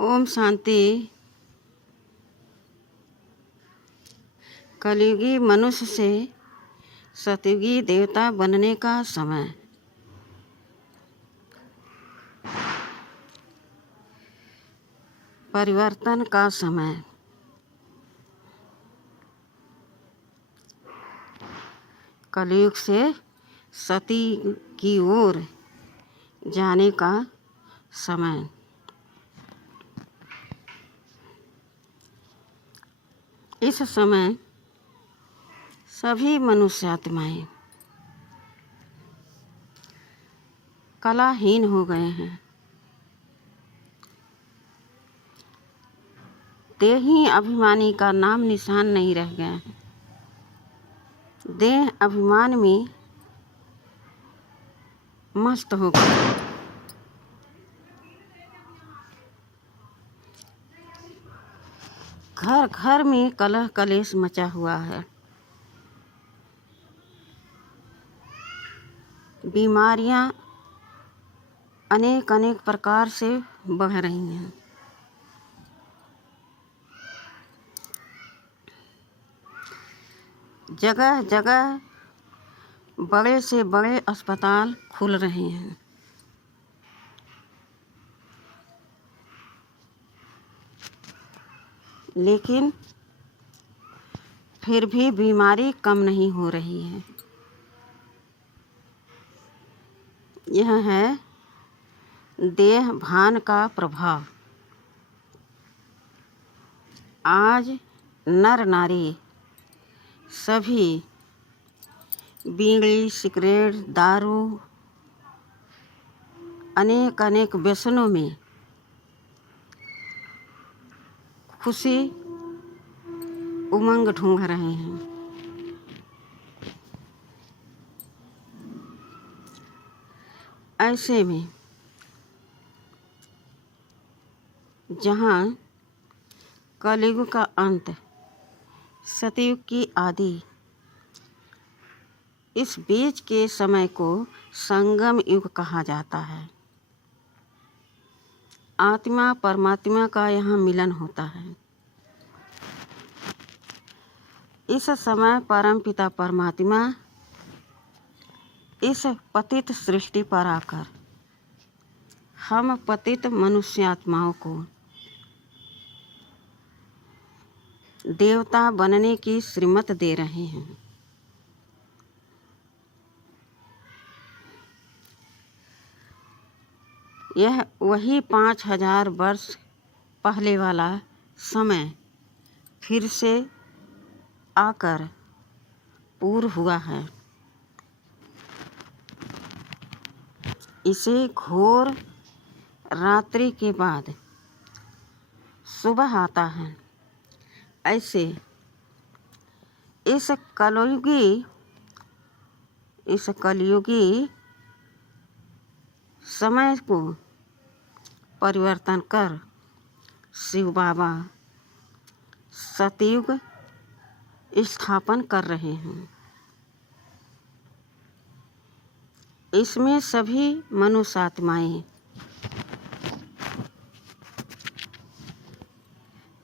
ओम शांति। कलयुगी मनुष्य से सतयुगी देवता बनने का समय। परिवर्तन का समय। कलयुग से सती की ओर जाने का समय। इस समय सभी मनुष्य आत्माएं कलाहीन हो गए हैं। देही अभिमानी का नाम निशान नहीं रह गया है। देह अभिमान में मस्त हो गए। घर घर में कलह कलेश मचा हुआ है। बीमारियां अनेक अनेक प्रकार से बढ़ रही हैं। जगह जगह बड़े से बड़े अस्पताल खुल रहे हैं। लेकिन फिर भी बीमारी कम नहीं हो रही है। यह है देह भान का प्रभाव। आज नर नारी सभी बीड़ी, सिगरेट, दारू, अनेक अनेक व्यसनों में खुशी उमंग ढूंढ रहे हैं। ऐसे में जहाँ कलयुग का अंत, सतयुग की आदि, इस बीच के समय को संगम युग कहा जाता है। आत्मा परमात्मा का यहाँ मिलन होता है। इस समय परमपिता परमात्मा इस पतित सृष्टि पर आकर हम पतित मनुष्य आत्माओं को देवता बनने की श्रीमत दे रहे हैं। यह वही 5000 वर्ष पहले वाला समय फिर से आकर पूर्ण हुआ है। इसे घोर रात्रि के बाद सुबह आता है। ऐसे इस कलयुगी समय को परिवर्तन कर शिव बाबा सतयुग स्थापन कर रहे हैं। इसमें सभी मनुष्य आत्माएं,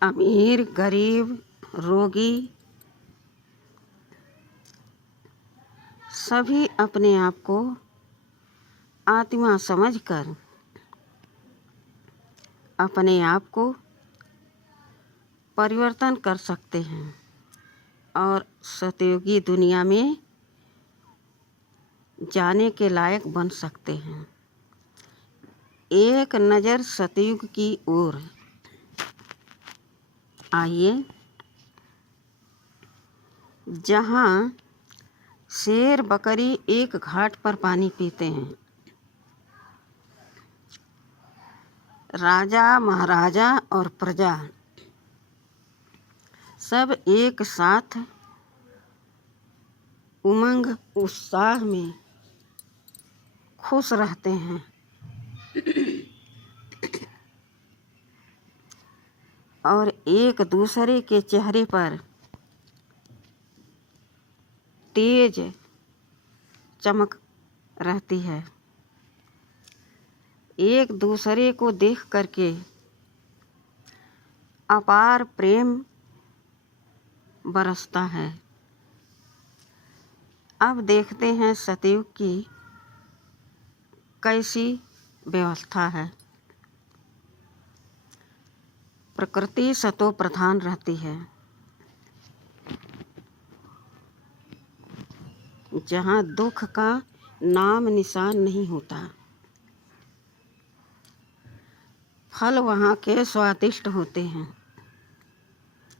अमीर, गरीब, रोगी, सभी अपने आप को आत्मा समझकर अपने आप को परिवर्तन कर सकते हैं और सतयुगी दुनिया में जाने के लायक बन सकते हैं। एक नज़र सतयुग की ओर। आइए, जहाँ शेर बकरी एक घाट पर पानी पीते हैं, राजा महाराजा और प्रजा सब एक साथ उमंग उत्साह में खुश रहते हैं। और एक दूसरे के चेहरे पर तेज चमक रहती है। एक दूसरे को देख करके अपार प्रेम बरसता है। अब देखते हैं सतयुग की कैसी व्यवस्था है। प्रकृति सतो प्रधान रहती है। जहाँ दुख का नाम निशान नहीं होता, फल वहाँ के स्वादिष्ट होते हैं।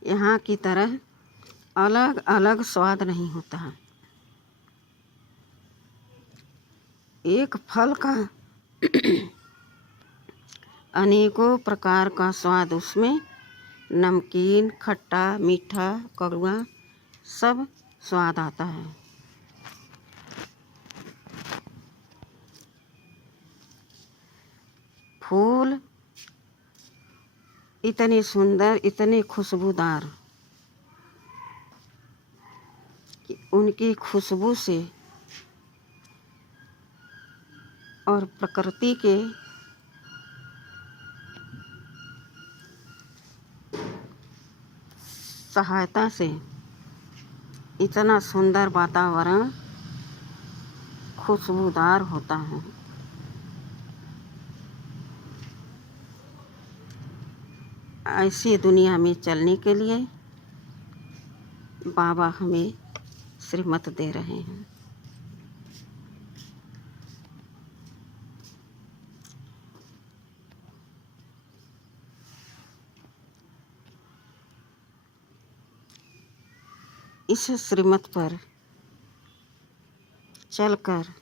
यहाँ की तरह अलग अलग स्वाद नहीं होता। एक फल का अनेकों प्रकार का स्वाद उसमें, नमकीन, खट्टा, मीठा, कड़वा, सब स्वाद आता है। फूल इतने सुंदर, इतने खुशबूदार कि उनकी खुशबू से और प्रकृति के सहायता से इतना सुंदर वातावरण खुशबूदार होता है। ऐसी दुनिया में चलने के लिए बाबा हमें श्रीमत दे रहे हैं। इस श्रीमत पर चलकर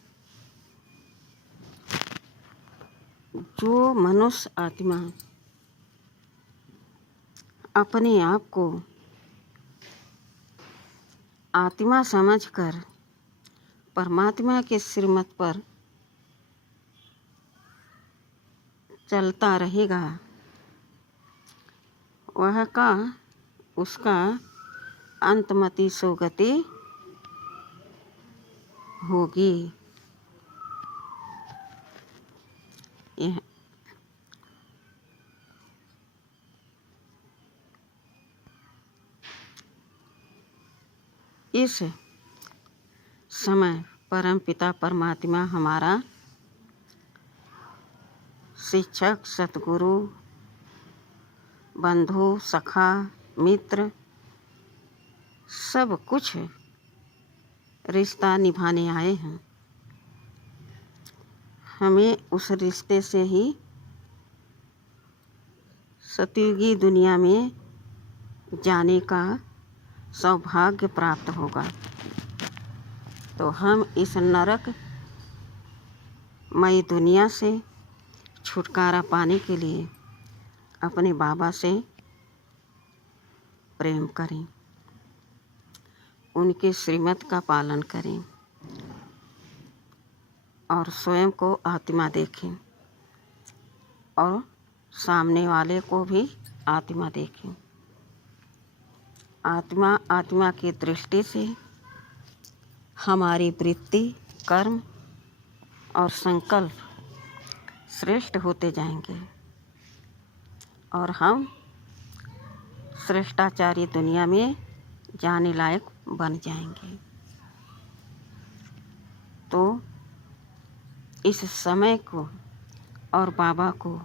जो मनुष्य आत्मा अपने आप को आत्मा समझकर परमात्मा के श्रीमत पर चलता रहेगा, वह का उसका अंतमति सुगति होगी। यह इस समय परम पिता परमात्मा हमारा शिक्षक, सतगुरु, बंधु, सखा, मित्र, सब कुछ रिश्ता निभाने आए हैं। हमें उस रिश्ते से ही सतयुगी दुनिया में जाने का सौभाग्य प्राप्त होगा। तो हम इस नरक मई दुनिया से छुटकारा पाने के लिए अपने बाबा से प्रेम करें, उनके श्रीमत का पालन करें और स्वयं को आत्मा देखें और सामने वाले को भी आत्मा देखें। आत्मा आत्मा की दृष्टि से हमारी वृत्ति, कर्म और संकल्प श्रेष्ठ होते जाएंगे और हम श्रेष्ठाचारी दुनिया में जाने लायक बन जाएंगे। तो इस समय को और बाबा को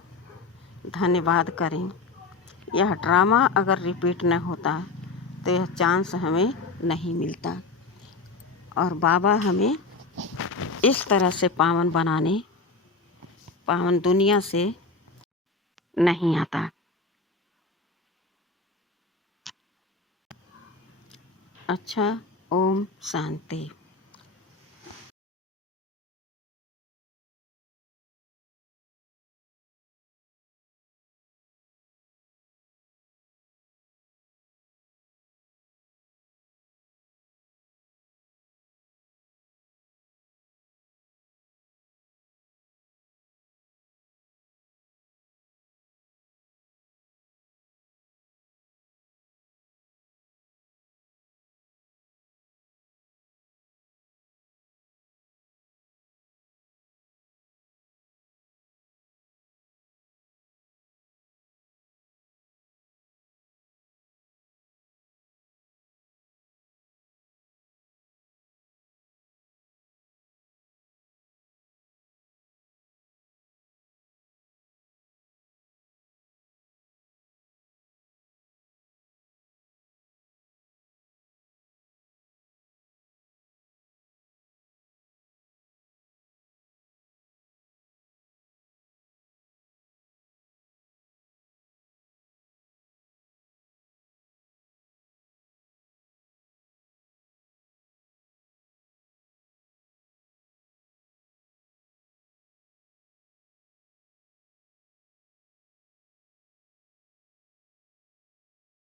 धन्यवाद करें। यह ड्रामा अगर रिपीट न होता तो यह चांस हमें नहीं मिलता और बाबा हमें इस तरह से पावन बनाने, पावन दुनिया से नहीं आता। अच्छा, ओम शांति।